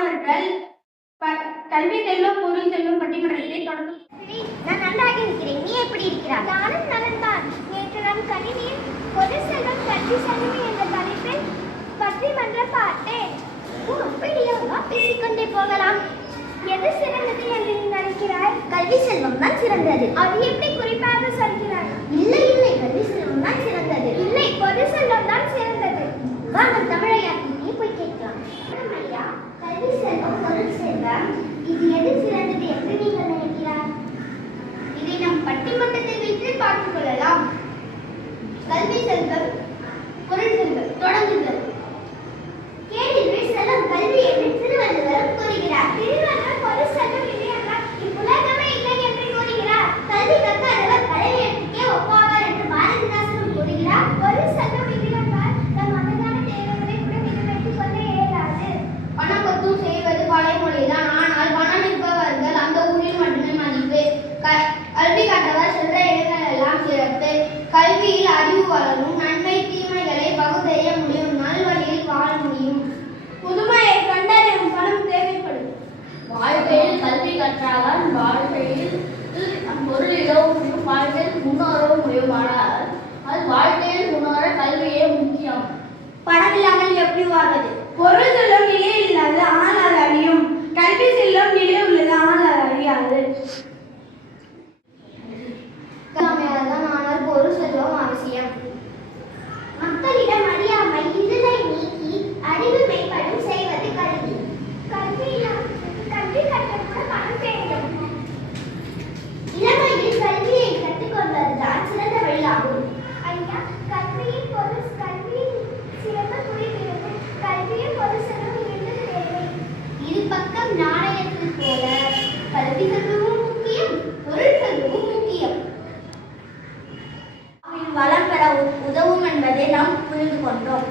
மாணவர்கள் கல்வி செல்லும் பொருள் செல்லும் பட்டிமன்றத்தை தொடர்ந்து. நான் நன்றாக இருக்கிறேன். நீ எப்படி இருக்கிறாய்? நானும் நலன்தான். நேற்று நம் கணினியில் பொது செல்வம் கல்வி செல்வம் என்ற தலைப்பில் பட்டிமன்றம் பார்த்தேன் அப்படியா? பேசிக்கொண்டே போகலாம். எது சிறந்தது என்று நினைக்கிறாய்? கல்வி செல்வம் தான் சிறந்தது. அது எப்படி குறிப்பாக சொல்கிறாய்? கல்வி செல்வம். பெருமானார் அது வாழ்க்கையில் உணர கல்வியே முக்கியம். பணம் இல்லாமல் எப்படி வாழ்வது பொருள் பக்கம் நாணயத்தில் போல கல்வி கல்வமும் முக்கியம் பொருள் கல்வமும் முக்கியம் வளம் பெற உதவும் என்பதை நாம் புரிந்து கொண்டோம்.